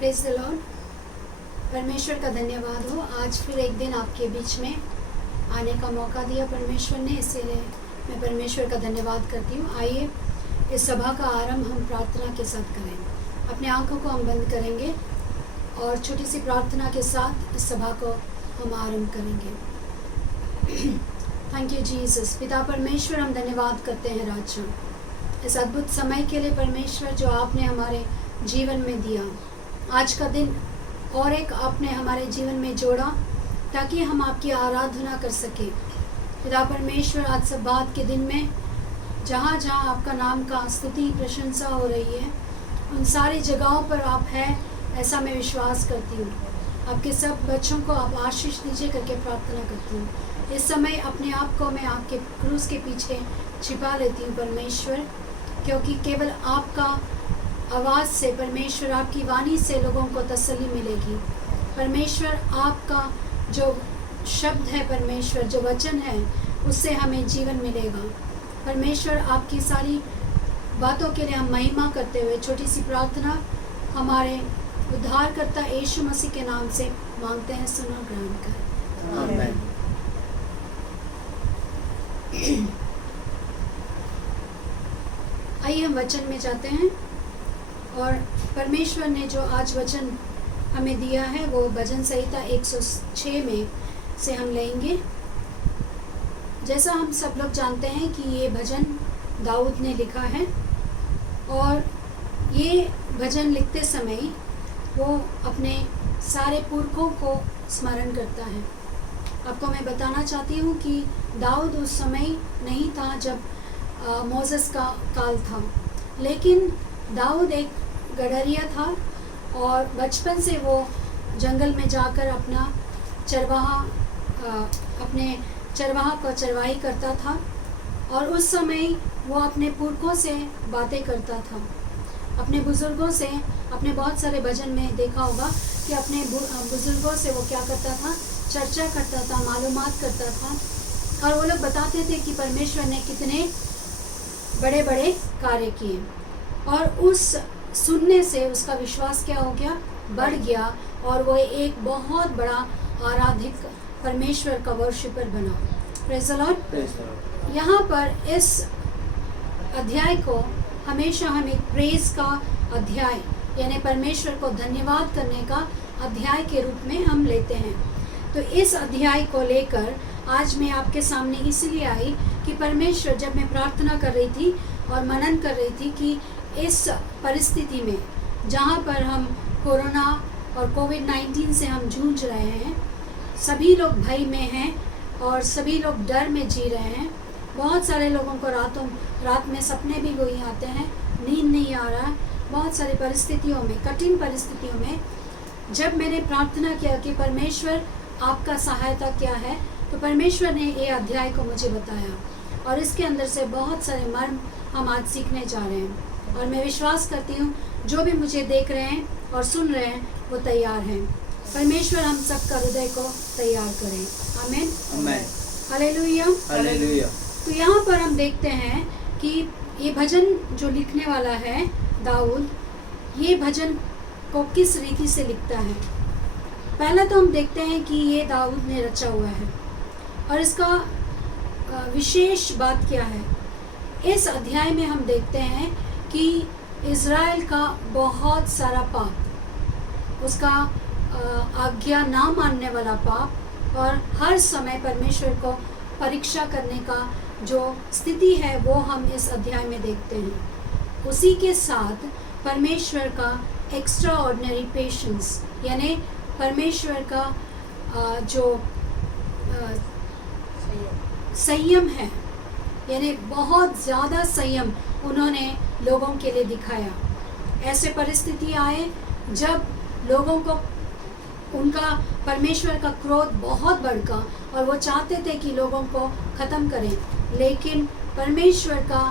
Praise the Lord. परमेश्वर का धन्यवाद हो, आज फिर एक दिन आपके बीच में आने का मौका दिया परमेश्वर ने, इसीलिए मैं परमेश्वर का धन्यवाद करती हूँ। आइए इस सभा का आरंभ हम प्रार्थना के साथ करें। अपने आंखों को हम बंद करेंगे और छोटी सी प्रार्थना के साथ इस सभा को हम आरंभ करेंगे। Thank you Jesus. पिता परमेश्वर, हम धन्यवाद करते हैं राजा इस अद्भुत समय के लिए परमेश्वर, जो आपने हमारे जीवन में दिया। आज का दिन और एक आपने हमारे जीवन में जोड़ा ताकि हम आपकी आराधना कर सके। पिता परमेश्वर, आज सब बात के दिन में जहाँ जहाँ आपका नाम का स्तुति प्रशंसा हो रही है, उन सारी जगहों पर आप हैं, ऐसा मैं विश्वास करती हूँ। आपके सब बच्चों को आप आशीष दीजिए करके प्रार्थना करती हूँ। इस समय अपने आप को मैं आपके क्रूस के पीछे छिपा लेती हूँ परमेश्वर, क्योंकि केवल आपका आवाज़ से परमेश्वर, आपकी वाणी से लोगों को तसल्ली मिलेगी। परमेश्वर, आपका जो शब्द है परमेश्वर, जो वचन है, उससे हमें जीवन मिलेगा। परमेश्वर, आपकी सारी बातों के लिए हम महिमा करते हुए छोटी सी प्रार्थना हमारे उद्धारकर्ता यीशु मसीह के नाम से मांगते हैं, सुनो ग्रहण कर। आमीन। आइए हम वचन में जाते हैं और परमेश्वर ने जो आज वचन हमें दिया है वो भजन संहिता 106 में से हम लेंगे। जैसा हम सब लोग जानते हैं कि ये भजन दाऊद ने लिखा है और ये भजन लिखते समय वो अपने सारे पुरखों को स्मरण करता है। आपको मैं बताना चाहती हूँ कि दाऊद उस समय नहीं था जब मोसेस का काल था, लेकिन दाऊद एक गडरिया था और बचपन से वो जंगल में जाकर अपने चरवाहा को चरवाही करता था और उस समय वो अपने पुरखों से बातें करता था, अपने बुज़ुर्गों से। अपने बहुत सारे भजन में देखा होगा कि अपने बुज़ुर्गों से वो क्या करता था, चर्चा करता था, मालूमात करता था और वो लोग बताते थे कि परमेश्वर ने कितने बड़े बड़े कार्य किए और उस सुनने से उसका विश्वास क्या हो गया, बढ़ गया और वो एक बहुत बड़ा आराधिक परमेश्वर का वर्शिपर बना। Praise the Lord. यहाँ पर इस अध्याय को हमेशा हम एक प्रेज़ का अध्याय, यानी परमेश्वर को धन्यवाद करने का अध्याय के रूप में हम लेते हैं। तो इस अध्याय को लेकर आज मैं आपके सामने इसलिए आई कि परमेश्वर, जब मैं प्रार्थना कर रही थी और मनन कर रही थी कि इस परिस्थिति में जहाँ पर हम कोरोना और कोविड-19 से हम जूझ रहे हैं, सभी लोग भय में हैं और सभी लोग डर में जी रहे हैं। बहुत सारे लोगों को रात में सपने भी वही आते हैं, नींद नहीं आ रहा है। बहुत सारी परिस्थितियों में, कठिन परिस्थितियों में जब मैंने प्रार्थना किया कि परमेश्वर आपका सहायता क्या है, तो परमेश्वर ने ये अध्याय को मुझे बताया और इसके अंदर से बहुत सारे मर्म हम आज सीखने जा रहे हैं और मैं विश्वास करती हूँ जो भी मुझे देख रहे हैं और सुन रहे हैं वो तैयार हैं। परमेश्वर हम सबका हृदय को तैयार करें। आमीन आमीन। Hallelujah hallelujah. तो यहाँ पर हम देखते हैं कि ये भजन जो लिखने वाला है दाऊद, ये भजन को किस रीति से लिखता है। पहला तो हम देखते हैं कि ये दाऊद ने रचा हुआ है और इसका विशेष बात क्या है। इस अध्याय में हम देखते हैं कि इज़राइल का बहुत सारा पाप, उसका आज्ञा ना मानने वाला पाप और हर समय परमेश्वर को परीक्षा करने का जो स्थिति है वो हम इस अध्याय में देखते हैं। उसी के साथ परमेश्वर का एक्स्ट्रा ऑर्डिनरी पेशेंस, यानी परमेश्वर का जो संयम है, यानी बहुत ज़्यादा संयम उन्होंने लोगों के लिए दिखाया। ऐसे परिस्थिति आए जब लोगों को उनका परमेश्वर का क्रोध बहुत भड़का और वो चाहते थे कि लोगों को ख़त्म करें, लेकिन परमेश्वर का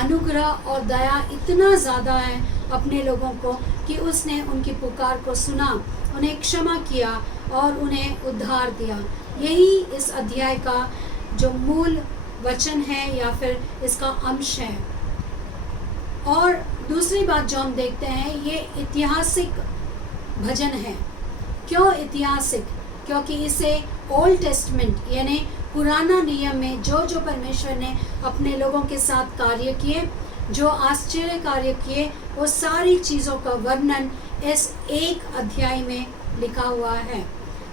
अनुग्रह और दया इतना ज़्यादा है अपने लोगों को कि उसने उनकी पुकार को सुना, उन्हें क्षमा किया और उन्हें उद्धार दिया। यही इस अध्याय का जो मूल वचन है या फिर इसका अंश है। और दूसरी बात जो हम देखते हैं, ये ऐतिहासिक भजन है। क्यों ऐतिहासिक? क्योंकि इसे ओल्ड टेस्टमेंट यानी पुराना नियम में जो जो परमेश्वर ने अपने लोगों के साथ कार्य किए, जो आश्चर्य कार्य किए, वो सारी चीज़ों का वर्णन इस एक अध्याय में लिखा हुआ है।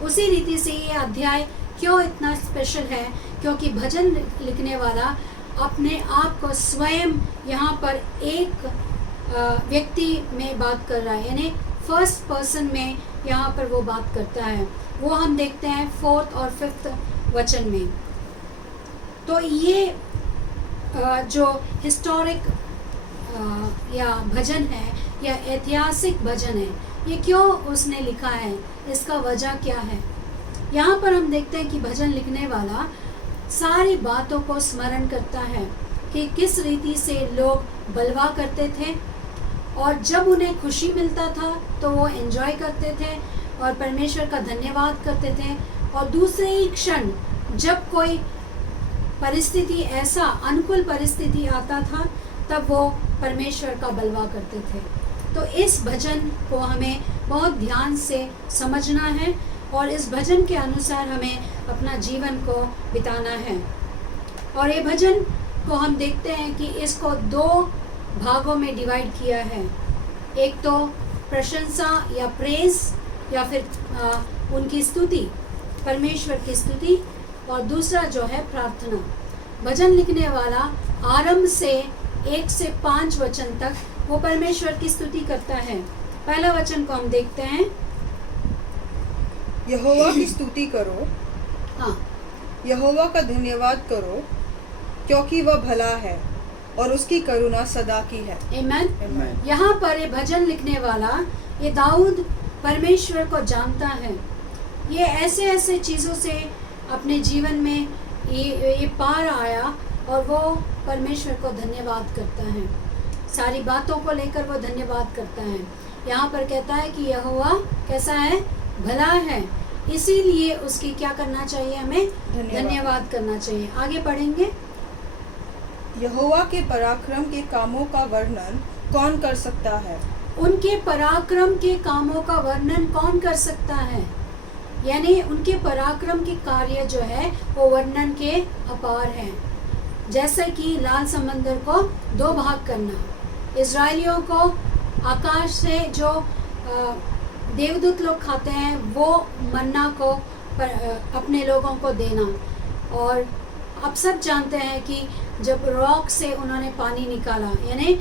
उसी रीति से ये अध्याय क्यों इतना स्पेशल है? क्योंकि भजन लिखने वाला अपने आप को स्वयं यहाँ पर एक व्यक्ति में बात कर रहा है, यानी फर्स्ट पर्सन में यहाँ पर वो बात करता है। वो हम देखते हैं 4th और 5th वचन में। तो ये जो हिस्टोरिक या भजन है या ऐतिहासिक भजन है, ये क्यों उसने लिखा है, इसका वजह क्या है? यहाँ पर हम देखते हैं कि भजन लिखने वाला सारी बातों को स्मरण करता है कि किस रीति से लोग बलवा करते थे, और जब उन्हें खुशी मिलता था तो वो एंजॉय करते थे और परमेश्वर का धन्यवाद करते थे, और दूसरे ही क्षण जब कोई परिस्थिति ऐसा अनुकूल परिस्थिति आता था तब वो परमेश्वर का बलवा करते थे। तो इस भजन को हमें बहुत ध्यान से समझना है और इस भजन के अनुसार हमें अपना जीवन को बिताना है। और ये भजन को हम देखते हैं कि इसको 2 भागों में डिवाइड किया है। एक तो प्रशंसा या प्रेज या फिर उनकी स्तुति, परमेश्वर की स्तुति, और दूसरा जो है प्रार्थना। भजन लिखने वाला आरंभ से 1 से 5 वचन तक वो परमेश्वर की स्तुति करता है। पहला वचन को हम देखते हैं। यहोवा की स्तुति करो, हाँ, यहोवा का धन्यवाद करो, क्योंकि वह भला है और उसकी करुणा सदा की है। आमीन। यहाँ पर ये भजन लिखने वाला ये दाऊद परमेश्वर को जानता है। ये ऐसे ऐसे चीज़ों से अपने जीवन में ये पार आया और वो परमेश्वर को धन्यवाद करता है। सारी बातों को लेकर वो धन्यवाद करता है। यहाँ पर कहता है कि यहोवा कैसा है? भला है, इसीलिए उसकी क्या करना चाहिए? हमें धन्यवाद करना चाहिए। आगे पढ़ेंगे। यहोवा के पराक्रम के कामों का वर्णन कौन कर सकता है? उनके पराक्रम के कामों का वर्णन कौन कर सकता है? यानी उनके पराक्रम के कार्य जो है वो वर्णन के अपार हैं। जैसे कि लाल समंदर को 2 भाग करना, इजराइलियों को आकाश से जो देवदूत लोग खाते हैं वो मन्ना को अपने लोगों को देना, और आप सब जानते हैं कि जब रॉक से उन्होंने पानी निकाला, यानी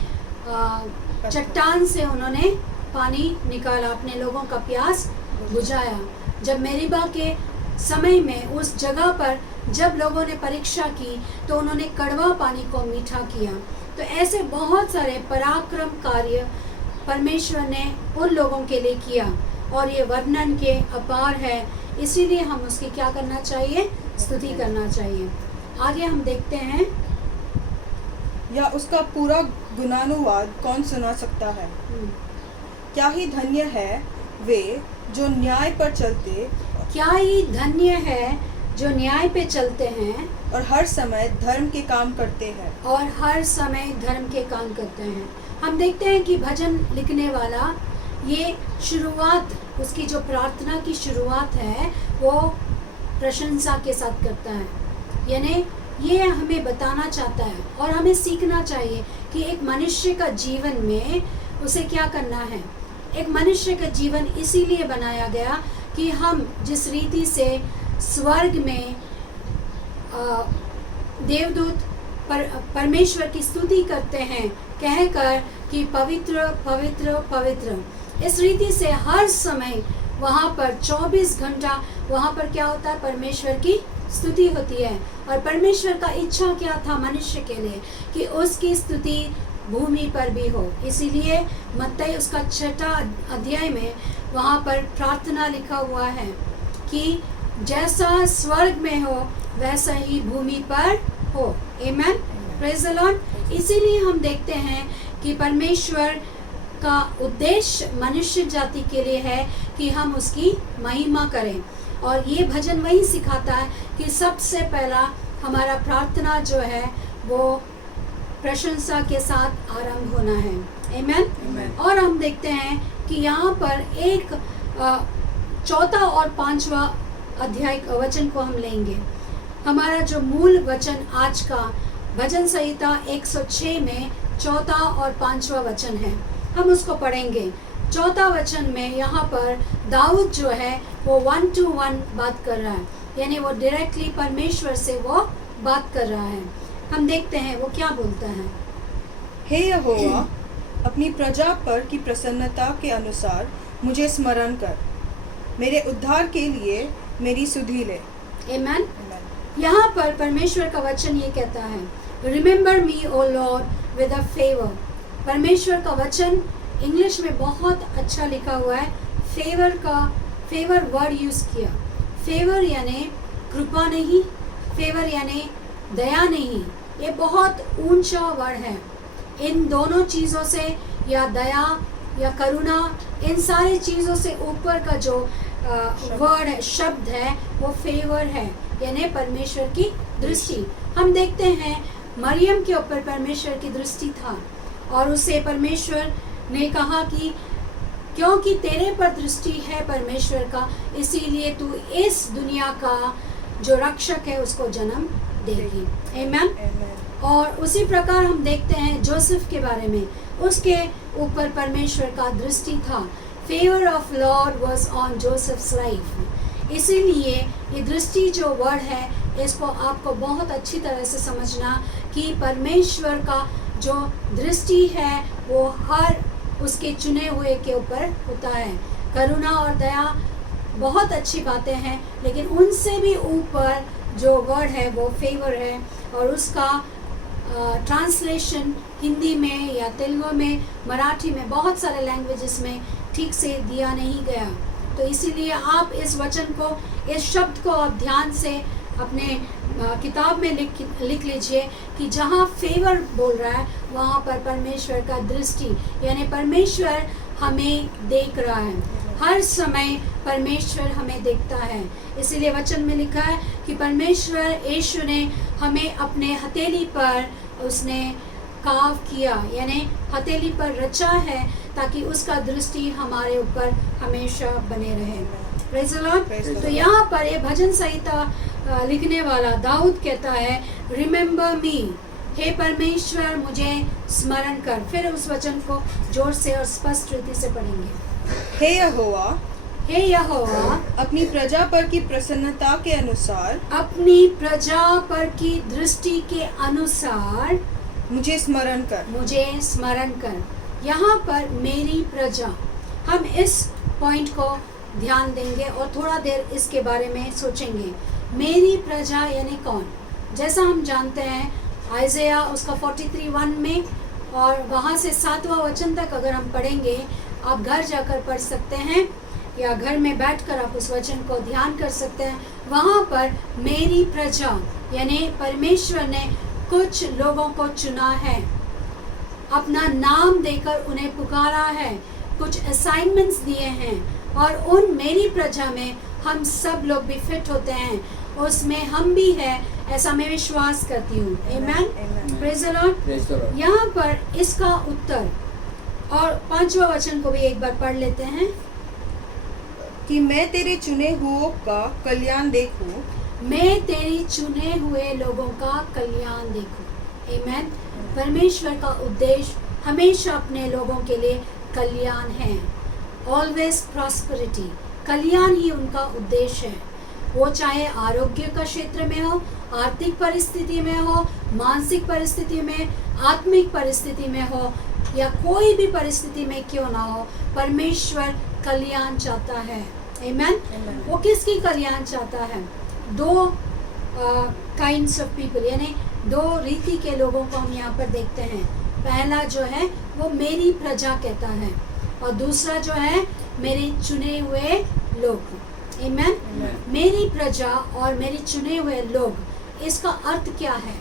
चट्टान से उन्होंने पानी निकाला, अपने लोगों का प्यास बुझाया। जब मेरीबा के समय में उस जगह पर जब लोगों ने परीक्षा की तो उन्होंने कड़वा पानी को मीठा किया। तो ऐसे बहुत सारे पराक्रम कार्य परमेश्वर ने उन लोगों के लिए किया और ये वर्णन के अपार है, इसीलिए हम उसकी क्या करना चाहिए? स्तुति करना चाहिए। आगे हम देखते हैं। या उसका पूरा गुणानुवाद कौन सुना सकता है? क्या ही धन्य है वे जो न्याय पर चलते, क्या ही धन्य है जो न्याय पे चलते हैं और हर समय धर्म के काम करते हैं। और हर समय धर्म के काम करते हैं। हम देखते हैं कि भजन लिखने वाला ये शुरुआत, उसकी जो प्रार्थना की शुरुआत है वो प्रशंसा के साथ करता है। यानी ये हमें बताना चाहता है और हमें सीखना चाहिए कि एक मनुष्य का जीवन में उसे क्या करना है। एक मनुष्य का जीवन इसीलिए बनाया गया कि हम जिस रीति से स्वर्ग में देवदूत परमेश्वर की स्तुति करते हैं कहकर कि पवित्र पवित्र पवित्र, इस रीति से हर समय वहाँ पर 24 घंटा वहाँ पर क्या होता है? परमेश्वर की स्तुति होती है। और परमेश्वर का इच्छा क्या था मनुष्य के लिए? कि उसकी स्तुति भूमि पर भी हो। इसीलिए मत्ती उसका 6 अध्याय में वहाँ पर प्रार्थना लिखा हुआ है कि जैसा स्वर्ग में हो वैसा ही भूमि पर हो। आमीन, प्रेज द लॉर्ड। इसीलिए हम देखते हैं कि परमेश्वर का उद्देश्य मनुष्य जाति के लिए है कि हम उसकी महिमा करें। और ये भजन वही सिखाता है कि सबसे पहला हमारा प्रार्थना जो है वो प्रशंसा के साथ आरंभ होना है। आमीन। और हम देखते हैं कि यहाँ पर एक चौथा और पांचवा अध्याय वचन को हम लेंगे। हमारा जो मूल वचन आज का भजन संहिता 106 में चौथा और पांचवा वचन है, हम उसको पढ़ेंगे। चौथा वचन में यहाँ पर दाऊद जो है वो 1 to 1 बात कर रहा है, यानी वो डायरेक्टली परमेश्वर से वो बात कर रहा है। हम देखते हैं वो क्या बोलता है। हे यहोवा, अपनी प्रजा पर की प्रसन्नता के अनुसार मुझे स्मरण कर, मेरे उद्धार के लिए मेरी सुधि ले। आमेन। यहाँ पर परमेश्वर का वचन ये कहता है, remember me O Lord with a favour. परमेश्वर का वचन इंग्लिश में बहुत अच्छा लिखा हुआ है। फेवर वर्ड यूज किया। फेवर यानी कृपा नहीं, फेवर यानी दया नहीं, ये बहुत ऊंचा वर्ड है। इन दोनों चीज़ों से, या दया या करुणा, इन सारी चीज़ों से ऊपर का जो वर्ड है, शब्द है, वो फेवर है, यानी परमेश्वर की दृष्टि। हम देखते हैं मरियम के ऊपर परमेश्वर की दृष्टि था और उसे परमेश्वर ने कहा कि क्योंकि तेरे पर दृष्टि है परमेश्वर का, इसीलिए तू इस दुनिया का जो रक्षक है उसको जन्म देगी। आमेन। और उसी प्रकार हम देखते हैं जोसेफ के बारे में, उसके ऊपर परमेश्वर का दृष्टि था। Favour of Lord was on Joseph's life. इसीलिए ये दृष्टि जो वर्ड है, इसको आपको बहुत अच्छी तरह से समझना कि परमेश्वर का जो दृष्टि है वो हर उसके चुने हुए के ऊपर होता है। करुणा और दया बहुत अच्छी बातें हैं, लेकिन उनसे भी ऊपर जो वर्ड है वो फेवर है। और उसका ट्रांसलेशन हिंदी में या तेलुगु में, मराठी में, बहुत सारे लैंग्वेजेस में ठीक से दिया नहीं गया। तो इसीलिए आप इस वचन को, इस शब्द को आप ध्यान से अपने किताब में लिख लीजिए कि जहाँ फेवर बोल रहा है वहाँ पर परमेश्वर का दृष्टि, यानी परमेश्वर हमें देख रहा है। हर समय परमेश्वर हमें देखता है। इसीलिए वचन में लिखा है कि परमेश्वर यीशु ने हमें अपने हथेली पर उसने काव किया, यानी हथेली पर रचा है, ताकि उसका दृष्टि हमारे ऊपर हमेशा बने रहे। Praise the Lord. तो यहाँ पर ये भजन संहिता लिखने वाला दाऊद कहता है, रिमेंबर मी, हे परमेश्वर मुझे स्मरण कर। फिर उस वचन को जोर से और स्पष्ट रीति से पढ़ेंगे। हे यहोवा, हे यहोवा, अपनी प्रजा पर की प्रसन्नता के अनुसार, अपनी प्रजा पर की दृष्टि के अनुसार मुझे स्मरण कर, मुझे स्मरण कर। यहाँ पर मेरी प्रजा, हम इस पॉइंट को ध्यान देंगे और थोड़ा देर इसके बारे में सोचेंगे। मेरी प्रजा यानी कौन? जैसा हम जानते हैं आइज़ाया उसका 43:1 में, और वहाँ से 7वां वचन तक अगर हम पढ़ेंगे, आप घर जाकर पढ़ सकते हैं या घर में बैठकर आप उस वचन को ध्यान कर सकते हैं। वहाँ पर मेरी प्रजा यानी परमेश्वर ने कुछ लोगों को चुना है, अपना नाम देकर उन्हें पुकारा है, कुछ असाइनमेंट्स दिए हैं, और उन मेरी प्रजा में हम सब लोग भी फिट होते हैं, उसमें हम भी हैं, ऐसा मैं विश्वास करती हूँ। आमेन। Praise the Lord. यहाँ पर इसका उत्तर और 5वां वचन को भी एक बार पढ़ लेते हैं कि मैं तेरे चुने हुओं का कल्याण देखूं, मैं तेरी चुने हुए लोगों का कल्याण देखूं। आमेन। परमेश्वर का उद्देश्य हमेशा अपने लोगों के लिए कल्याण है। ऑलवेज प्रॉस्पेरिटी, कल्याण ही उनका उद्देश्य है। वो चाहे आरोग्य का क्षेत्र में हो, आर्थिक परिस्थिति में हो, मानसिक परिस्थिति में, आत्मिक परिस्थिति में हो, या कोई भी परिस्थिति में क्यों ना हो, परमेश्वर कल्याण चाहता है। आमेन। वो किसकी कल्याण चाहता है? दो काइंड्स ऑफ पीपल, यानी दो रीति के लोगों को हम यहाँ पर देखते हैं। पहला जो है वो मेरी प्रजा कहता है, और दूसरा जो है मेरे चुने हुए लोग। आमेन। मेरी प्रजा और मेरे चुने हुए लोग, इसका अर्थ क्या है?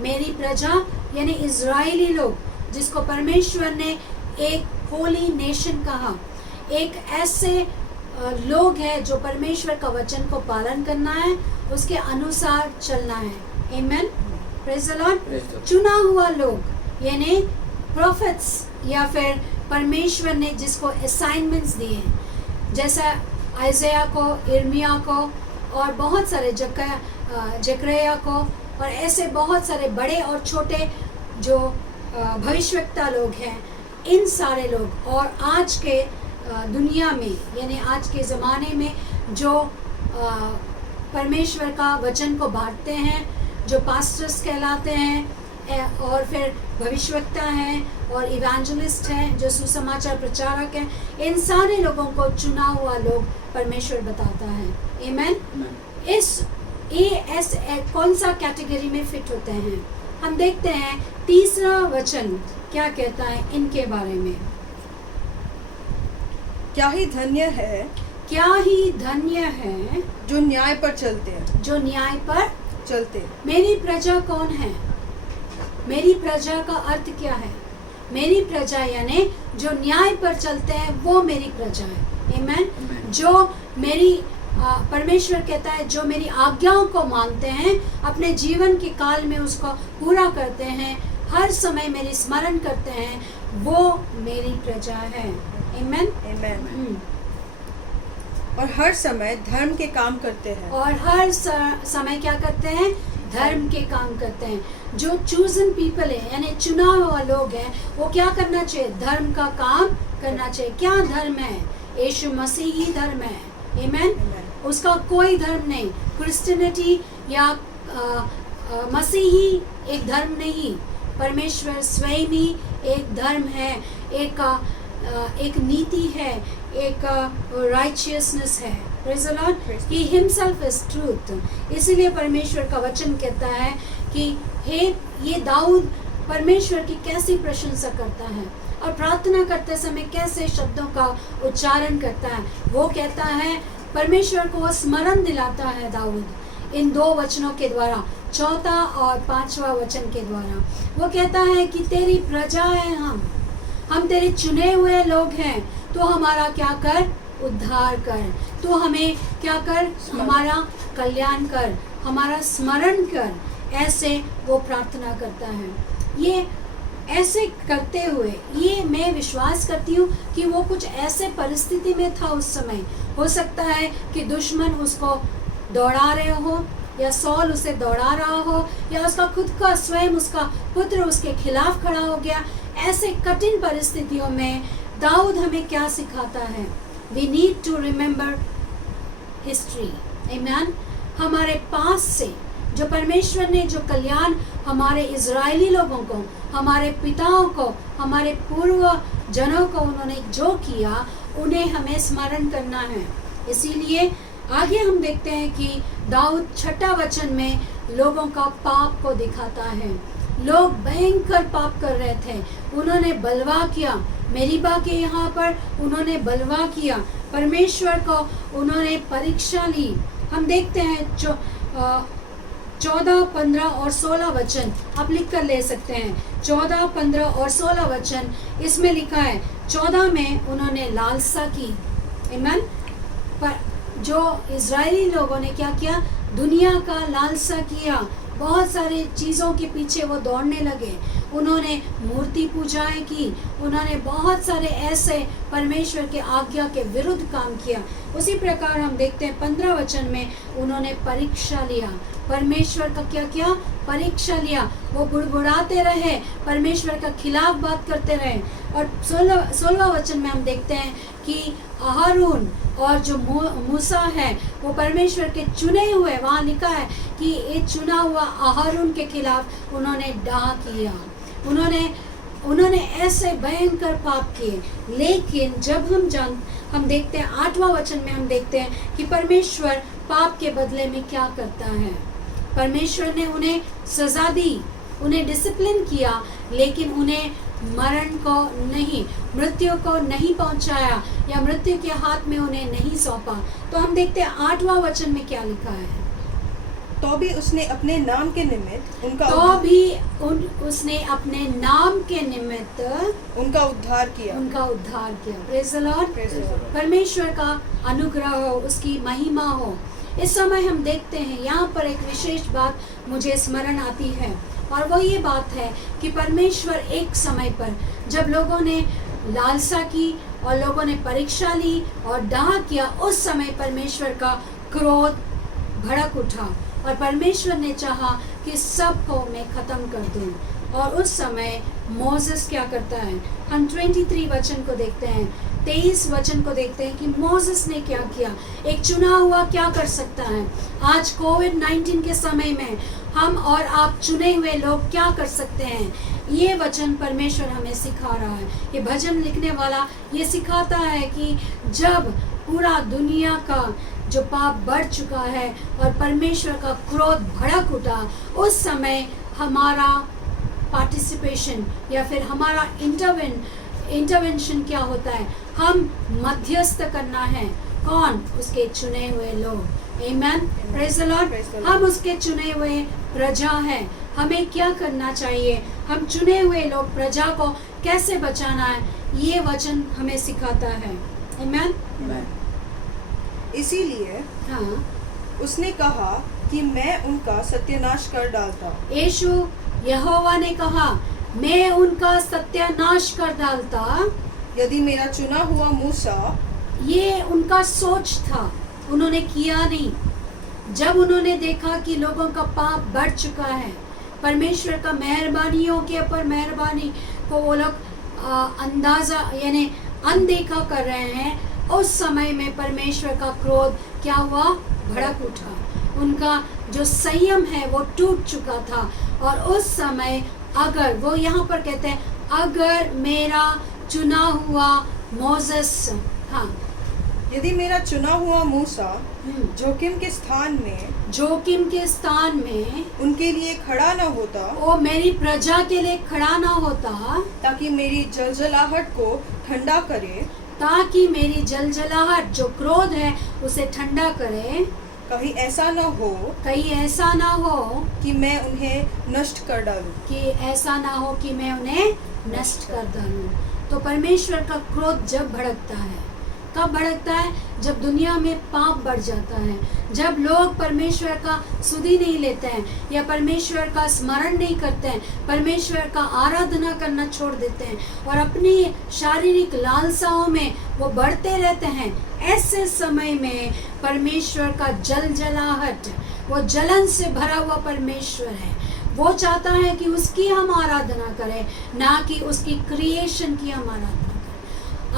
मेरी प्रजा यानी इज़राइली लोग, जिसको परमेश्वर ने एक होली नेशन कहा, एक ऐसे लोग हैं जो परमेश्वर का वचन को पालन करना है, उसके अनुसार चलना है। आमेन। Praise the Lord. चुना हुआ लोग यानी प्रोफेट्स, या फिर परमेश्वर ने जिसको असाइनमेंट्स दिए, जैसा आइज़ाया को, इर्मिया को और बहुत सारे जकरिया को और ऐसे बहुत सारे बड़े और छोटे जो भविष्यवक्ता लोग हैं, इन सारे लोग और आज के दुनिया में यानी आज के ज़माने में जो परमेश्वर का वचन को बांटते हैं, जो पास्टर्स कहलाते हैं और फिर भविष्यवक्ता हैं और इवेंजलिस्ट हैं, जो सुसमाचार प्रचारक हैं, इन सारे लोगों को चुना हुआ लोग परमेश्वर बताता है। आमीन। इस कौन सा कैटेगरी में फिट होते हैं? हम देखते हैं तीसरा वचन क्या कहता है इनके बारे में। क्या ही धन्य है, क्या ही धन्य है जो न्याय पर चलते हैं, जो न्याय पर चलते। मेरी प्रजा कौन है? मेरी प्रजा का अर्थ क्या है? मेरी प्रजा यानी जो न्याय पर चलते हैं वो मेरी प्रजा है। आमीन। जो मेरी परमेश्वर कहता है जो मेरी आज्ञाओं को मानते हैं, अपने जीवन के काल में उसको पूरा करते हैं, हर समय मेरी स्मरण करते हैं, वो मेरी प्रजा है। आमीन। आमीन। और हर समय धर्म के काम करते हैं। और हर समय क्या करते हैं? धर्म के काम करते हैं। जो चूजन पीपल है यानी चुना हुआ लोग हैं, वो क्या करना चाहिए? धर्म का काम करना चाहिए। क्या धर्म है? यीशु मसीह ही धर्म है। आमीन। उसका कोई धर्म नहीं। क्रिश्चियनिटी या मसीही एक धर्म नहीं, परमेश्वर स्वयं ही एक धर्म है, एक नीति है, एक राइचियसनेस है। Praise the Lord. He himself is truth. इसीलिए परमेश्वर का वचन कहता है कि हे ये दाऊद परमेश्वर की कैसी प्रशंसा करता है और प्रार्थना करते समय कैसे शब्दों का उच्चारण करता है। वो कहता है परमेश्वर को स्मरण दिलाता है दाऊद इन दो वचनों के द्वारा, चौथा और पांचवा वचन के द्वारा। वो कहता है कि तेरी प्रजा है हम तेरे चुने हुए लोग हैं, तो हमारा क्या कर? उद्धार कर। तो हमें क्या कर? हमारा कल्याण कर, हमारा स्मरण कर। ऐसे वो प्रार्थना करता है। ये ऐसे करते हुए ये मैं विश्वास करती हूँ कि वो कुछ ऐसे परिस्थिति में था उस समय। हो सकता है कि दुश्मन उसको दौड़ा रहे हो, या सौल उसे दौड़ा रहा हो, या उसका खुद का स्वयं उसका पुत्र उसके खिलाफ खड़ा हो गया। ऐसे कठिन परिस्थितियों में दाऊद हमें क्या सिखाता है? We need to remember history. Amen. हमारे पास से जो परमेश्वर ने जो कल्याण हमारे इजरायली लोगों को, हमारे पिताओं को, हमारे पूर्व जनों को उन्होंने जो किया, उन्हें हमें स्मरण करना है। इसीलिए आगे हम देखते हैं कि दाऊद छठा वचन में लोगों का पाप को दिखाता है। लोग भयंकर पाप कर रहे थे, उन्होंने बलवा किया। मेरीबा के यहाँ पर उन्होंने बलवा किया, परमेश्वर को उन्होंने परीक्षा ली। हम देखते हैं 14, 15 और 16 वचन आप लिख कर ले सकते हैं। 14, 15 और 16 वचन इसमें लिखा है। 14 में उन्होंने लालसा की। आमीन। पर जो इजरायली लोगों ने क्या किया? दुनिया का लालसा किया, बहुत सारी चीज़ों के पीछे वो दौड़ने लगे। उन्होंने मूर्ति पूजाएं की, उन्होंने बहुत सारे ऐसे परमेश्वर के आज्ञा के विरुद्ध काम किया। उसी प्रकार हम देखते हैं 15 वचन में उन्होंने परीक्षा लिया। परमेश्वर का क्या किया? परीक्षा लिया। वो बुड़बुड़ाते रहे, परमेश्वर का खिलाफ बात करते रहे। और 16वां वचन में हम देखते हैं कि हारून और जो मूसा है वो परमेश्वर के चुने हुए, वहाँ लिखा है कि ये चुना हुआ हारून के खिलाफ उन्होंने डाह किया। उन्होंने ऐसे भयंकर पाप किए। लेकिन जब हम देखते हैं 8वां वचन में हम देखते हैं कि परमेश्वर पाप के बदले में क्या करता है। परमेश्वर ने उन्हें सजा दी, उन्हें डिसिप्लिन किया, लेकिन उन्हें मरण को नहीं, मृत्यु को नहीं पहुंचाया या मृत्यु के हाथ में उन्हें नहीं सौंपा। तो हम देखते हैं 8वां वचन में क्या लिखा है। तो भी उसने अपने नाम के निमित्त उसने अपने नाम के निमित्त उनका उद्धार किया। Praise the Lord. परमेश्वर का अनुग्रह हो, उसकी महिमा हो। इस समय हम देखते हैं यहाँ पर एक विशेष बात मुझे स्मरण आती है, और वो ये बात है कि परमेश्वर एक समय पर जब लोगों ने लालसा की और लोगों ने परीक्षा ली और डाह किया, उस समय परमेश्वर का क्रोध भड़क उठा और परमेश्वर ने चाहा कि सबको मैं खत्म कर दूं। और उस समय मोसेस क्या करता है, हम 23 वचन को देखते हैं, 23 वचन को देखते हैं कि मोसेस ने क्या किया। एक चुना हुआ क्या कर सकता है। आज कोविड-19 के समय में हम और आप चुने हुए लोग क्या कर सकते हैं, ये वचन परमेश्वर हमें सिखा रहा है। ये भजन लिखने वाला ये सिखाता है कि जब पूरा दुनिया का जो पाप बढ़ चुका है और परमेश्वर का क्रोध भड़क उठा, उस समय हमारा पार्टिसिपेशन या फिर हमारा इंटरवेंशन क्या होता है, हम मध्यस्थ करना है। कौन? उसके चुने हुए लोग। आमेन, प्रेज द लॉर्ड। हम उसके चुने हुए प्रजा हैं। हमें क्या करना चाहिए, हम चुने हुए लोग प्रजा को कैसे बचाना है, ये वचन हमें सिखाता है। आमेन। इसीलिए हाँ, उसने कहा कि मैं उनका सत्यानाश कर डालता। यीशु यहोवा ने कहा, मैं उनका सत्यानाश कर डालता। यदि मेरा चुना हुआ मूसा, ये उनका सोच था, उन्होंने किया नहीं। जब उन्होंने देखा कि लोगों का पाप बढ़ चुका है, परमेश्वर का मेहरबानियों के ऊपर मेहरबानी को वो लोग अंदाजा यानी अनदेखा कर रहे हैं, उस समय में परमेश्वर का क्रोध क्या हुआ, भड़क उठा। उनका जो संयम है वो टूट चुका था। और उस समय अगर वो यहाँ पर कहते हैं, अगर मेरा चुना हुआ मोसेस, हाँ, यदि मेरा चुना हुआ मूसा जोखिम के स्थान में उनके लिए खड़ा न होता, वो मेरी प्रजा के लिए खड़ा ना होता, ताकि मेरी जलजलाहट को ठंडा करे, ताकि मेरी जलजलाहट जो क्रोध है उसे ठंडा करे, कहीं ऐसा न हो कि मैं उन्हें नष्ट कर डालूं। तो परमेश्वर का क्रोध जब भड़कता है, कब भड़कता है? जब दुनिया में पाप बढ़ जाता है, जब लोग परमेश्वर का सुधि नहीं लेते हैं या परमेश्वर का स्मरण नहीं करते हैं, परमेश्वर का आराधना करना छोड़ देते हैं और अपनी शारीरिक लालसाओं में वो बढ़ते रहते हैं। ऐसे समय में परमेश्वर का जलजलाहट, वो जलन से भरा हुआ परमेश्वर है, वो चाहता है कि उसकी हम आराधना करें, ना कि उसकी क्रिएशन की हम आराधना करें।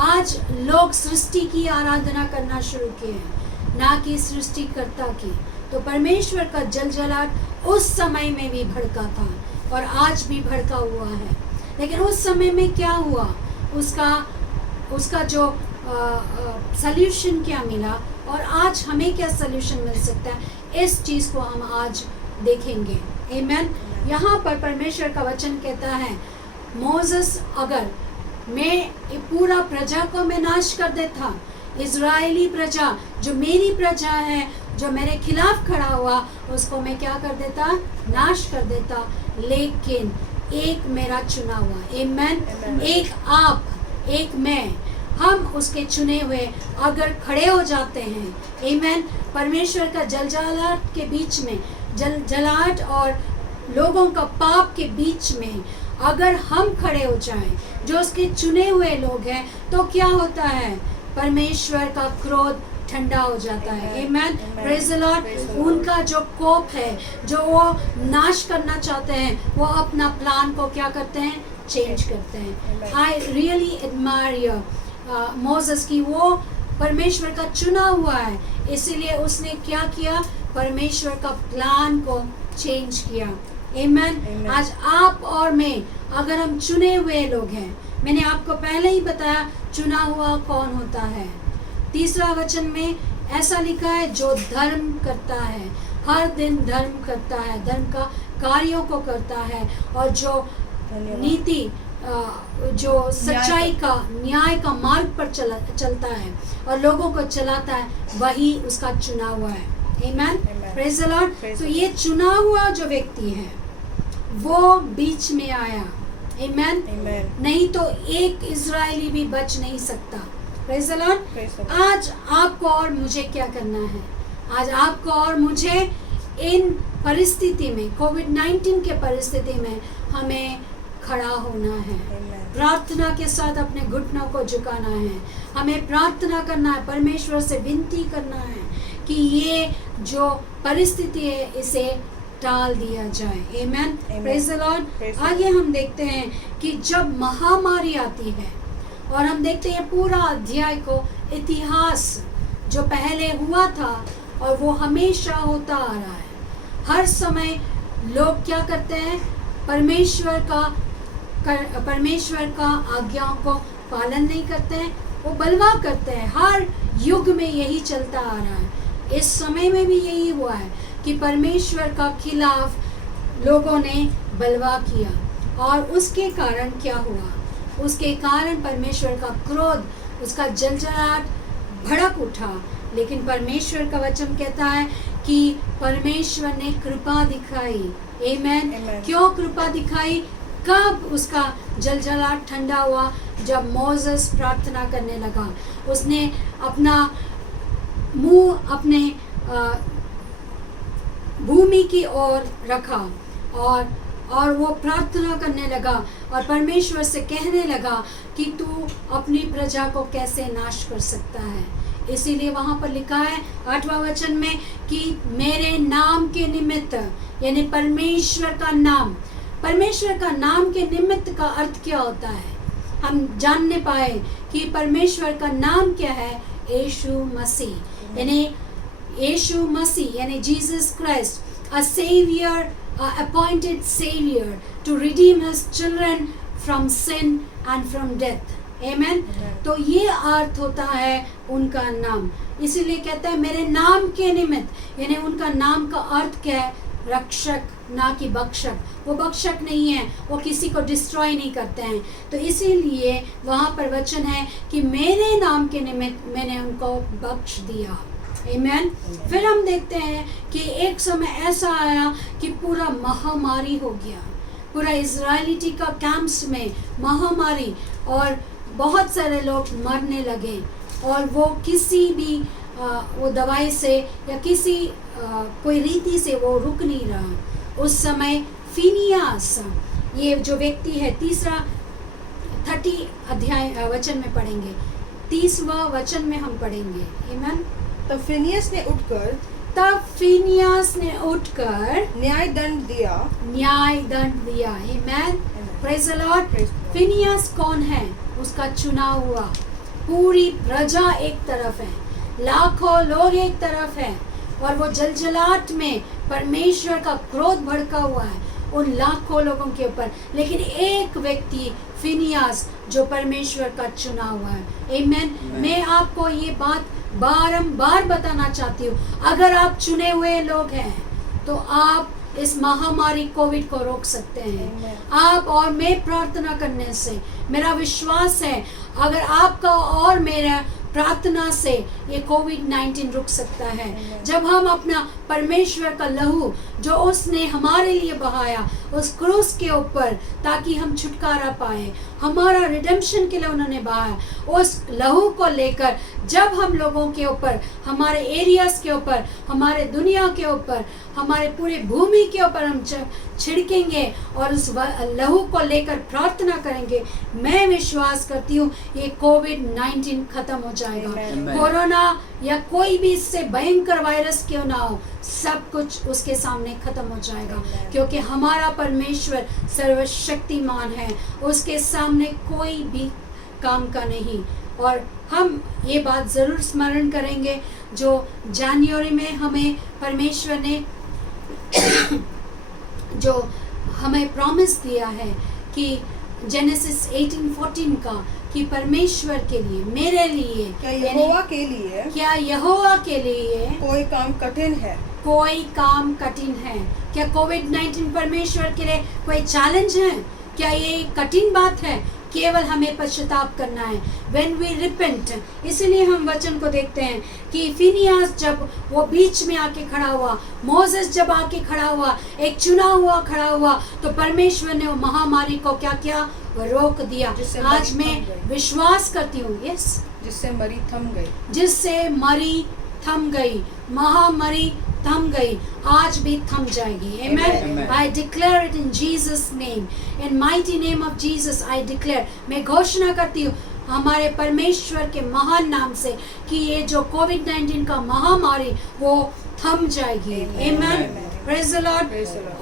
आज लोग सृष्टि की आराधना करना शुरू किए हैं, ना कि सृष्टिकर्ता की। तो परमेश्वर का जलजलाहट उस समय में भी भड़का था और आज भी भड़का हुआ है। लेकिन उस समय में क्या हुआ, उसका जो सल्यूशन क्या मिला और आज हमें क्या सल्यूशन मिल सकता है, इस चीज़ को हम आज देखेंगे। आमेन। यहाँ पर परमेश्वर का वचन कहता है, मोसेस, अगर मैं पूरा प्रजा को मैं नाश कर देता, इजरायली प्रजा जो मेरी प्रजा है, जो मेरे खिलाफ खड़ा हुआ, उसको मैं क्या कर देता, नाश कर देता। लेकिन एक मेरा चुना हुआ, आमेन, एक आप, एक मैं, हम उसके चुने हुए अगर खड़े हो जाते हैं, आमेन, परमेश्वर का जलजलाहट के बीच में, जलजलाहट और लोगों का पाप के बीच में अगर हम खड़े हो जाएं, जो उसके चुने हुए लोग हैं, तो क्या होता है, परमेश्वर का क्रोध ठंडा हो जाता है। आमेन, प्रेज द लॉर्ड। उनका जो कोप है, जो वो नाश करना चाहते हैं, वो अपना प्लान को क्या करते हैं, चेंज करते हैं। आई रियली एडमायर मोसेस की, वो परमेश्वर का चुना हुआ है, इसीलिए उसने क्या किया, परमेश्वर का प्लान को चेंज किया। आमेन। आज आप और मैं, अगर हम चुने हुए लोग हैं, मैंने आपको पहले ही बताया चुना हुआ कौन होता है। तीसरा वचन में ऐसा लिखा है, जो धर्म करता है, हर दिन धर्म करता है, धर्म का कार्यों को करता है, और जो नीति, जो सच्चाई का, न्याय का मार्ग पर चलता है और लोगों को चलाता है, वही उसका चुना हुआ है। आमेन, प्रेज द लॉर्ड। तो ये चुना हुआ जो व्यक्ति है वो बीच में आया। आमेन। नहीं तो एक इजरायली भी बच नहीं सकता। Praise the Lord. आज आपको और मुझे क्या करना है, आज आपको और मुझे इन परिस्थिति में, कोविड-19 के परिस्थिति में हमें खड़ा होना है। प्रार्थना के साथ अपने घुटनों को झुकाना है, हमें प्रार्थना करना है, परमेश्वर से विनती करना है कि ये जो परिस्थिति है इसे टाल दिया जाए। आमेन, प्रेज द लॉर्ड। आगे हम देखते हैं कि जब महामारी आती है और हम देखते हैं पूरा अध्याय को, इतिहास जो पहले हुआ था और वो हमेशा होता आ रहा है। हर समय लोग क्या करते हैं, परमेश्वर का आज्ञाओं को पालन नहीं करते हैं, वो बलवा करते हैं। हर युग में यही चलता आ रहा है, इस समय में भी यही हुआ है कि परमेश्वर का खिलाफ लोगों ने बलवा किया और उसके कारण क्या हुआ, उसके कारण परमेश्वर का क्रोध, उसका जलजलाहट भड़क उठा। लेकिन परमेश्वर का वचन कहता है कि परमेश्वर ने कृपा दिखाई। आमेन। क्यों कृपा दिखाई? कब उसका जलजलाहट ठंडा हुआ? जब मोसेस प्रार्थना करने लगा, उसने अपना मुंह अपने भूमि की ओर रखा और वो प्रार्थना करने लगा और परमेश्वर से कहने लगा कि तू अपनी प्रजा को कैसे नाश कर सकता है। इसीलिए वहाँ पर लिखा है 8वां वचन में कि मेरे नाम के निमित्त, यानी परमेश्वर का नाम के निमित्त का अर्थ क्या होता है, हम जानने पाए कि परमेश्वर का नाम क्या है, यीशु मसीह, यानी Jesus Christ, a savior, a appointed savior to redeem his children from sin and from death. Amen. तो ये अर्थ होता है उनका नाम। इसीलिए कहता है मेरे नाम के निमित्त, यानी उनका नाम का अर्थ क्या है, रक्षक, ना कि बख्शक। वो बख्शक नहीं है, वो किसी को डिस्ट्रॉय नहीं करते हैं। तो इसीलिए वहाँ पर वचन है कि मेरे नाम के निमित्त मैंने उनको बख्श दिया। आमेन। फिर हम देखते हैं कि एक समय ऐसा आया कि पूरा महामारी हो गया, पूरा इजरायलिटी का कैंप्स में महामारी, और बहुत सारे लोग मरने लगे और वो किसी भी वो दवाई से या किसी कोई रीति से वो रुक नहीं रहा। उस समय फिनियास, ये जो व्यक्ति है, 30 अध्याय वचन में पढ़ेंगे, 30वां वचन में हम पढ़ेंगे। आमेन। तब फिनियस ने उठकर न्याय दंड दिया। आमेन, प्रेज द लॉर्ड। फिनियास कौन है? उसका चुना हुआ। पूरी प्रजा एक तरफ है, लाखों लोग एक तरफ है और वो जलजलाहट में परमेश्वर का क्रोध भड़का हुआ है उन लाखों लोगों के ऊपर। लेकिन एक व्यक्ति फिनियास जो परमेश्वर का चुना हुआ है। आमेन। मैं आपको ये बात बारंबार बताना चाहती हूँ, अगर आप चुने हुए लोग हैं तो आप इस महामारी कोविड को रोक सकते हैं। आप और मैं प्रार्थना करने से, मेरा विश्वास है अगर आपका और मेरा प्रार्थना से ये कोविड-19 रुक सकता है। जब हम अपना परमेश्वर का लहू जो उसने हमारे लिए बहाया उस क्रूस के ऊपर, ताकि हम छुटकारा पाए, हमारा रिडेम्पशन के लिए उन्होंने बहाया, उस लहू को लेकर जब हम लोगों के ऊपर, हमारे एरियाज के ऊपर, हमारे दुनिया के ऊपर, हमारे पूरे भूमि के ऊपर हम छिड़केंगे और उस लहू को लेकर प्रार्थना करेंगे, मैं विश्वास करती हूँ ये कोविड-19 खत्म हो जाएगा। कोरोना या कोई भी इससे भयंकर वायरस क्यों ना हो, सब कुछ उसके सामने खत्म हो जाएगा, क्योंकि हमारा परमेश्वर सर्वशक्तिमान है, उसके सामने कोई भी काम का नहीं। और हम ये बात ज़रूर स्मरण करेंगे जो जनवरी में हमें परमेश्वर ने जो हमें प्रॉमिस दिया है कि जेनेसिस 18:14 का, कि परमेश्वर के लिए, मेरे लिए, क्या यहोवा के लिए कोई काम कठिन है? क्या कोविड-19 परमेश्वर के लिए कोई चैलेंज है? क्या ये कठिन बात है? केवल हमें पश्चाताप करना है, when we repent। इसलिए हम वचन को देखते हैं कि फिनियास जब वो बीच में आके खड़ा हुआ, मोसेस जब आके खड़ा हुआ, एक चुना हुआ खड़ा हुआ, तो परमेश्वर ने वो महामारी को क्या किया, वो रोक दिया। आज मैं विश्वास करती हूँ, यस, जिससे मरी थम गई, महामारी थम गई, आज भी थम जाएगी। Amen. I declare it in Jesus name. In mighty name of Jesus I declare. मैं घोषणा करती हूँ हमारे परमेश्वर के महान नाम से कि ये जो कोविड-19 का महामारी वो थम जाएगी। Amen. Praise the Lord.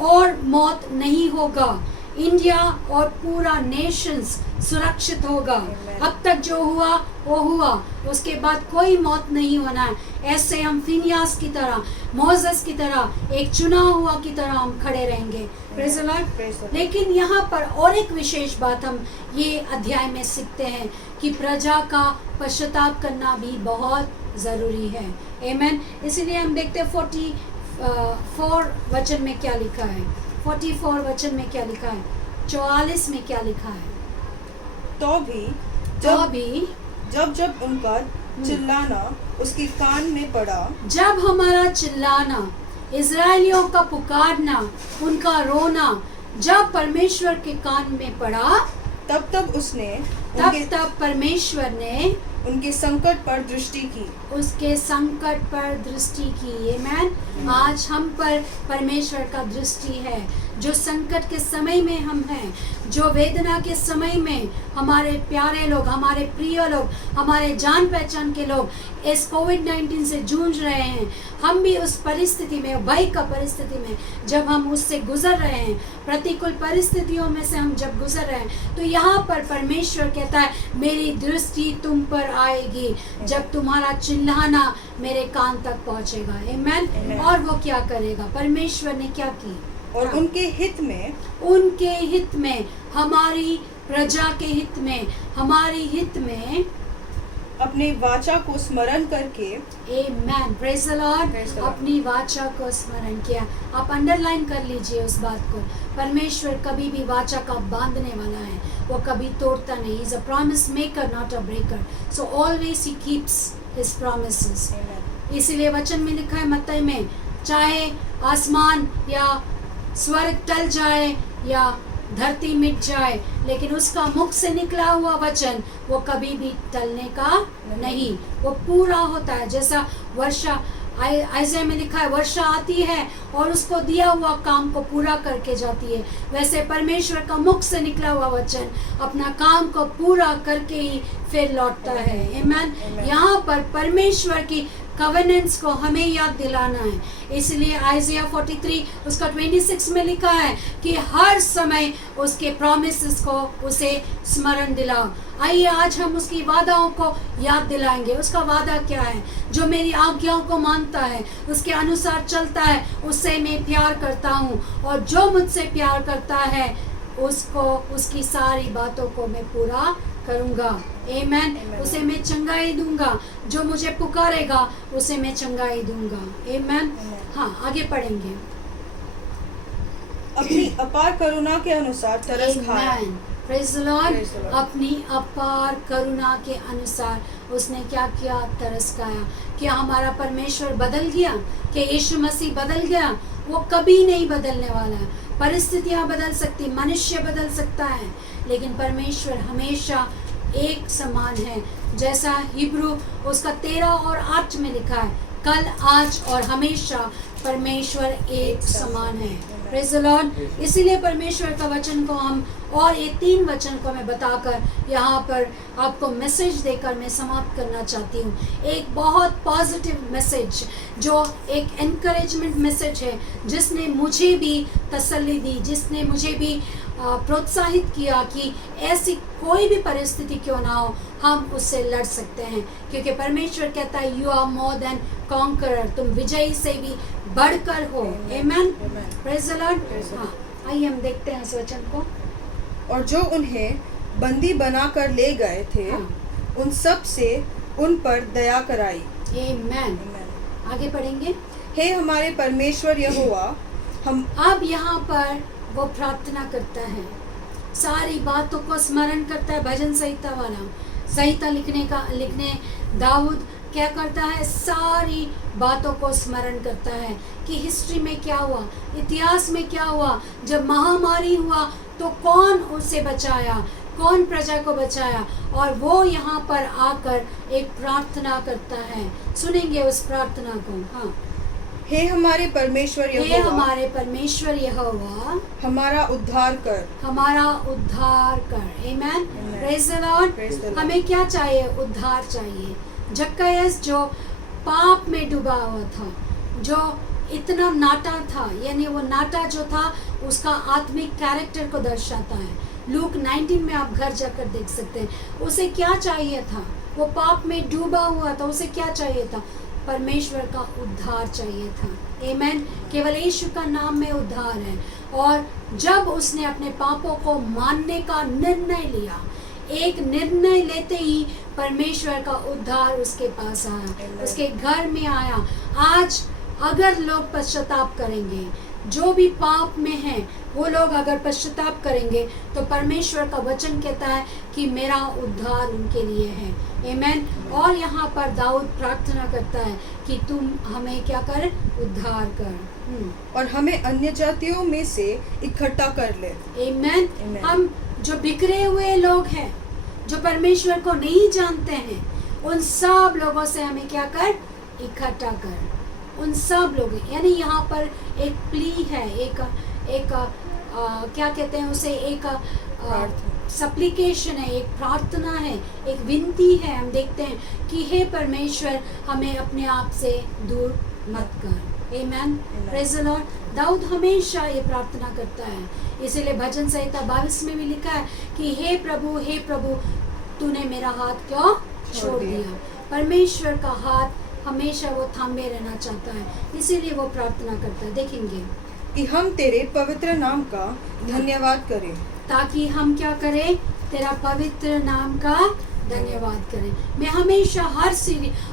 और मौत नहीं होगा। इंडिया और पूरा नेशंस सुरक्षित होगा। अब तक जो हुआ वो हुआ, उसके बाद कोई मौत नहीं होना है। ऐसे हम फिनियास की तरह, मोसेस की तरह, एक चुना हुआ की तरह हम खड़े रहेंगे। Praise the Lord. लेकिन यहाँ पर और एक विशेष बात हम ये अध्याय में सीखते हैं कि प्रजा का पश्चाताप करना भी बहुत ज़रूरी है। आमीन। इसीलिए हम देखते हैं 44 वचन में क्या लिखा है। 44 वचन में क्या लिखा है, 44 में क्या लिखा है। तो भी जब उनका चिल्लाना उसके कान में पड़ा, जब हमारा चिल्लाना, इजराइलियों का पुकारना, उनका रोना जब परमेश्वर के कान में पड़ा, तब परमेश्वर ने उनके संकट पर दृष्टि की, उसके संकट पर दृष्टि की। आमीन। आज हम पर परमेश्वर का दृष्टि है। जो संकट के समय में हम हैं, जो वेदना के समय में हमारे प्यारे लोग, हमारे प्रिय लोग, हमारे जान पहचान के लोग इस कोविड-19 से जूझ रहे हैं, हम भी उस परिस्थिति में, भय का परिस्थिति में जब हम उससे गुजर रहे हैं, प्रतिकूल परिस्थितियों में से हम जब गुजर रहे हैं, तो यहाँ पर परमेश्वर कहता है मेरी दृष्टि तुम पर आएगी जब तुम्हारा चिल्लाना मेरे कान तक पहुँचेगा। आमीन। और वो क्या करेगा, परमेश्वर ने क्या की, और उनके हित में, हमारी प्रजा के हित में, हमारी हित में अपने वाचा को स्मरण करके, आमीन, प्रेज़ द लॉर्ड, अपनी वाचा को स्मरण किया। आप अंडरलाइन कर लीजिए उस बात को। परमेश्वर कभी भी वाचा का बांधने वाला है, वो कभी तोड़ता नहीं। He is a promise maker, not a breaker. So always he keeps his promises. इसीलिए वचन में लिखा है मत्ती में, चाहे आसमान या स्वर्ग टल जाए या धरती मिट जाए, लेकिन उसका मुख से निकला हुआ वचन वो कभी भी टलने का नहीं, वो पूरा होता है। जैसा वर्षा, आइज़ाया में लिखा है वर्षा आती है और उसको दिया हुआ काम को पूरा करके जाती है, वैसे परमेश्वर का मुख से निकला हुआ वचन अपना काम को पूरा करके ही फिर लौटता है। आमीन। यहाँ पर परमेश्वर की कवेनेंट्स को हमें याद दिलाना है। इसलिए आइज़ाया 43 उसका 26 में लिखा है कि हर समय उसके प्रॉमिसेस को उसे स्मरण दिलाओ। आइए आज हम उसकी वादाओं को याद दिलाएंगे। उसका वादा क्या है, जो मेरी आज्ञाओं को मानता है, उसके अनुसार चलता है, उससे मैं प्यार करता हूँ, और जो मुझसे प्यार करता है उसको, उसकी सारी बातों को मैं पूरा करूँगा। आमीन। उसे मैं चंगाई दूंगा, जो मुझे पुकारेगा उसे मैं चंगाई दूंगा। आमीन। हाँ, आगे पढ़ेंगे। अपनी अपार करुणा के अनुसार तरस खाया। Praise the Lord. अपनी अपार करुणा के अनुसार उसने क्या किया, तरस खाया। क्या हमारा परमेश्वर बदल गया? क्या यीशु मसीह बदल गया? वो कभी नहीं बदलने वाला है। परिस्थितियां बदल सकती, मनुष्य बदल सकता है, लेकिन परमेश्वर हमेशा एक समान है। जैसा हिब्रू उसका 13 और 8 में लिखा है, कल, आज और हमेशा परमेश्वर एक समान है। Praise the Lord. इसीलिए परमेश्वर का वचन को हम, और ये 3 वचन को मैं बताकर यहाँ पर आपको मैसेज देकर मैं समाप्त करना चाहती हूँ। एक बहुत पॉजिटिव मैसेज, जो एक एनकरेजमेंट मैसेज है, जिसने मुझे भी तसल्ली दी, जिसने मुझे भी प्रोत्साहित किया कि ऐसी कोई भी परिस्थिति क्यों ना हो, हम उससे लड़ सकते हैं, क्योंकि परमेश्वर कहता है you are more than conqueror, तुम विजयी से भी बढ़कर हो। आमीन। Praise the Lord. हाँ, आइए हम देखते हैं इस वचन को। और जो उन्हें बंदी बनाकर ले गए थे, उन सब से उन पर दया कराई। आमीन। आगे पढ़ेंगे। हे हमारे परमेश्वर यहोवा, हम अब यहाँ पर वो प्रार्थना करता है, सारी बातों को स्मरण करता है। भजन संहिता वाला, संहिता लिखने दाऊद क्या करता है, सारी बातों को स्मरण करता है कि हिस्ट्री में क्या हुआ, इतिहास में क्या हुआ, जब महामारी हुआ तो कौन उसे बचाया, कौन प्रजा को बचाया। और वो यहाँ पर आकर एक प्रार्थना करता है, सुनेंगे उस प्रार्थना को। हाँ, हे हमारे परमेश्वर हे यहोवा, हमारे परमेश्वर यहोवा, हमारा उद्धार कर। हमारा उद्धार कर। Amen, praise the Lord. Praise the Lord. हमें क्या चाहिए? उद्धार चाहिए। जक्कैयस जो पाप में डूबा हुआ था, जो इतना नाटा था, यानी वो नाटा जो था उसका आत्मिक कैरेक्टर को दर्शाता है। लूक 19 में आप घर जाकर देख सकते हैं। उसे क्या चाहिए था? वो पाप में डूबा हुआ था, उसे क्या चाहिए था? परमेश्वर का उद्धार चाहिए था। आमेन। केवल यीशु का नाम में उद्धार है। और जब उसने अपने पापों को मानने का निर्णय लिया, एक निर्णय लेते ही परमेश्वर का उद्धार उसके पास आया, उसके घर में आया। आज अगर लोग पश्चाताप करेंगे, जो भी पाप में हैं वो लोग अगर पश्चाताप करेंगे, तो परमेश्वर का वचन कहता है कि मेरा उद्धार उनके लिए है। आमेन। और यहाँ पर दाऊद प्रार्थना करता है कि तुम हमें क्या कर? उद्धार कर। और हमें अन्य जातियों में से इकट्ठा कर ले। आमेन। Amen. हम जो बिखरे हुए लोग हैं, जो परमेश्वर को नहीं जानते हैं, उन सब लोगों से हमें क्या कर? इकट्ठा कर। उन सब लोग, यानी यहाँ पर एक प्ली है, एक क्या कहते हैं उसे, एक सप्लिकेशन है, एक प्रार्थना है, एक विनती है। हम देखते हैं कि हे परमेश्वर, हमें अपने आप से दूर मत कर। Amen, praise the Lord. Dawood हमेशा ये प्रार्थना करता है। इसीलिए भजन संहिता 22 में भी लिखा है कि हे प्रभु, तूने मेरा हाथ क्यों छोड़ दिया? परमेश्वर का हाथ हमेशा वो थामे रहना चाहता है, इसीलिए वो प्रार्थना करता है। देखेंगे कि हम तेरे पवित्र नाम का धन्यवाद करें। ताकि हम क्या करें? तेरा पवित्र नाम का धन्यवाद करें। मैं हमेशा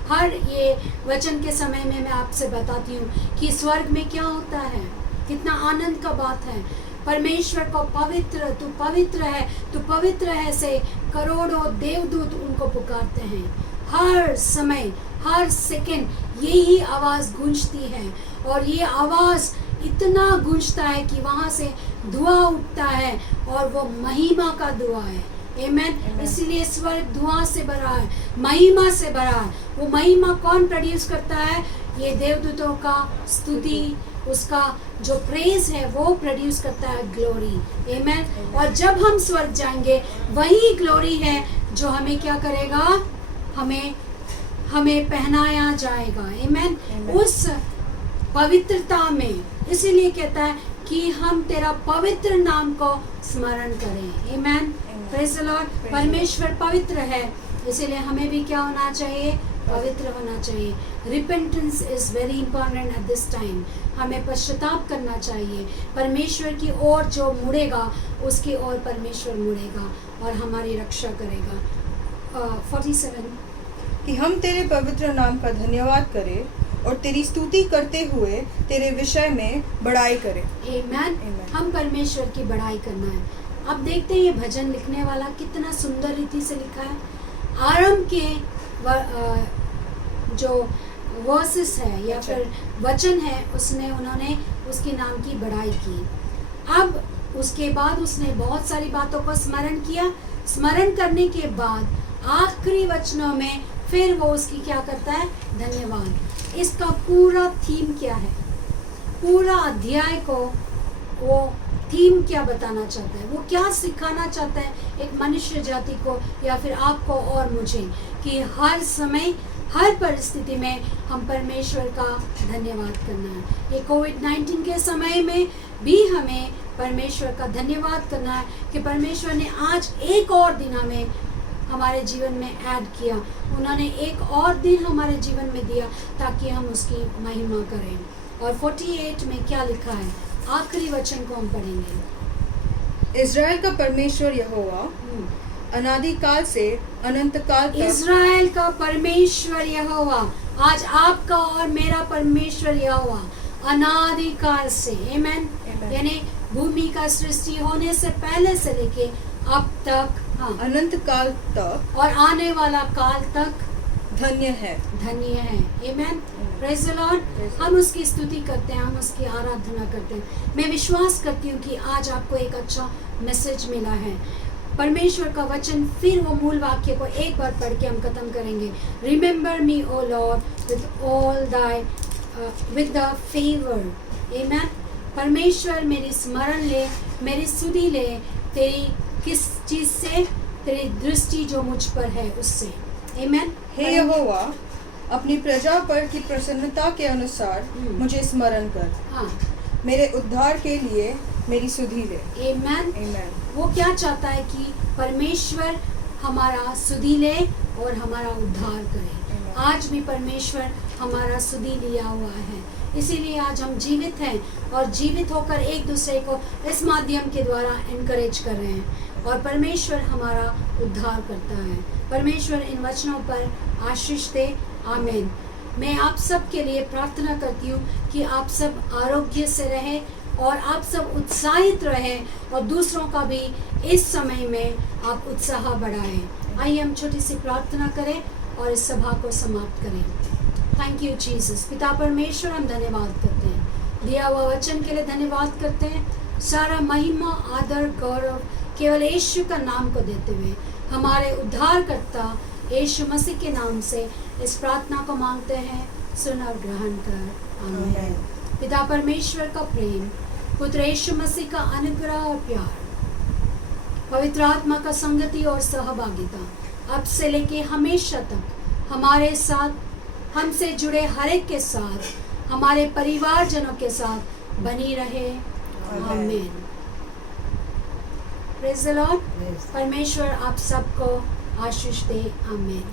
हर ये वचन के समय में मैं आपसे बताती हूँ कि स्वर्ग में क्या होता है, कितना आनंद का बात है। परमेश्वर को पवित्र, तू पवित्र है से करोड़ों देवदूत उनको पुकारते हैं। हर समय, हर सेकंड यही आवाज़ गूंजती है। और ये आवाज़ इतना गूंजता है कि वहाँ से धुआं उठता है, और वो महिमा का धुआं है। आमेन। इसलिए स्वर्ग धुआं से भरा है, महिमा से भरा है। वो महिमा कौन प्रोड्यूस करता है? ये देवदूतों का स्तुति, उसका जो प्रेज है वो प्रोड्यूस करता है ग्लोरी। आमेन। और जब हम स्वर्ग जाएंगे, वही ग्लोरी है जो हमें क्या करेगा? हमें पहनाया जाएगा। आमेन। उस पवित्रता में, इसीलिए कहता है कि हम तेरा पवित्र नाम को स्मरण करें। आमेन, प्रेज द लॉर्ड। परमेश्वर पवित्र है, इसीलिए हमें भी क्या होना चाहिए? पवित्र होना चाहिए। Repentance is very important at this time. हमें पश्चाताप करना चाहिए। परमेश्वर की ओर जो मुड़ेगा, उसकी ओर परमेश्वर मुड़ेगा और हमारी रक्षा करेगा। 47 कि हम तेरे पवित्र नाम का धन्यवाद करें और तेरी स्तुति करते हुए तेरे विषय में बड़ाई करें। आमेन। Amen. हम परमेश्वर की बड़ाई करना है। अब देखते हैं ये भजन लिखने वाला कितना सुंदर रीति से लिखा है। आरंभ के जो वर्सेस है या फिर वचन है, उसमें उन्होंने उसके नाम की बड़ाई की। अब उसके बाद उसने बहुत सारी बातों को स्मरण किया। स्मरण करने के बाद आखिरी वचनों में फिर वो उसकी क्या करता है? धन्यवाद। इसका पूरा थीम क्या है? पूरा अध्याय को वो थीम क्या बताना चाहता है? वो क्या सिखाना चाहता है एक मनुष्य जाति को या फिर आपको और मुझे, कि हर समय, हर परिस्थिति में हम परमेश्वर का धन्यवाद करना है। ये कोविड-19 के समय में भी हमें परमेश्वर का धन्यवाद करना है कि परमेश्वर ने आज एक और दिन हमारे जीवन में ऐड किया। उन्होंने एक और दिन हमारे जीवन में दिया ताकि हम उसकी महिमा करें। और 48 में क्या लिखा है? आखिरी वचन को हम पढ़ेंगे। इज़राइल का परमेश्वर यहोवा अनादिकाल से अनंत काल तक। इज़राइल का परमेश्वर यहोवा, आज आपका और मेरा परमेश्वर यहोवा अनादिकाल से, आमेन, यानी भूमि का सृष्टि होने से पहले से लेके अब तक, हाँ, अनंत काल तक और आने वाला काल तक धन्य है। आमेन, प्रेज द लॉर्ड। हम उसकी स्तुति करते हैं, हम उसकी आराधना करते हैं। मैं विश्वास करती हूँ कि आज आपको एक अच्छा मैसेज मिला है। परमेश्वर का वचन फिर वो मूल वाक्य को एक बार पढ़ के हम खत्म करेंगे। Remember me O Lord with all thy with the favour. Amen. परमेश्वर मेरी स्मरण ले, मेरी सुधि ले, तेरी किस चीज से? तेरी दृष्टि जो मुझ पर है उससे। आमेन। हे यहोवा, अपनी प्रजा पर की प्रसन्नता के अनुसार मुझे स्मरण कर। हाँ, मेरे उद्धार के लिए मेरी सुधि ले। आमेन। आमेन। वो क्या चाहता है कि परमेश्वर हमारा सुधि ले और हमारा उद्धार करे। आज भी परमेश्वर हमारा सुधि लिया हुआ है, इसीलिए आज हम जीवित हैं और जीवित होकर एक दूसरे को इस माध्यम के द्वारा एनकरेज कर रहे हैं और परमेश्वर हमारा उद्धार करता है। परमेश्वर इन वचनों पर आशीष दे। आमीन। मैं आप सब के लिए प्रार्थना करती हूँ कि आप सब आरोग्य से रहें और आप सब उत्साहित रहें और दूसरों का भी इस समय में आप उत्साह बढ़ाएं। आइए हम छोटी सी प्रार्थना करें और इस सभा को समाप्त करें। Thank you Jesus. पिता परमेश्वर, हम धन्यवाद करते हैं, दिया हुआ वचन के लिए धन्यवाद करते हैं। सारा महिमा, आदर, गौरव केवल यीशु का नाम को देते हुए हमारे उद्धारकर्ता यीशु मसीह के नाम से इस प्रार्थना को मांगते हैं। सुन और ग्रहण कर। आमीन। पिता परमेश्वर का प्रेम, पुत्र यीशु मसीह का अनुग्रह और प्यार, पवित्र आत्मा का संगति और सहभागिता अब से लेके हमेशा तक हमारे साथ, हमसे जुड़े हर एक के साथ, हमारे परिवारजनों के साथ बनी रहे। आमीन। Praise the Lord. परमेश्वर आप सबको आशीष दे। आमीन।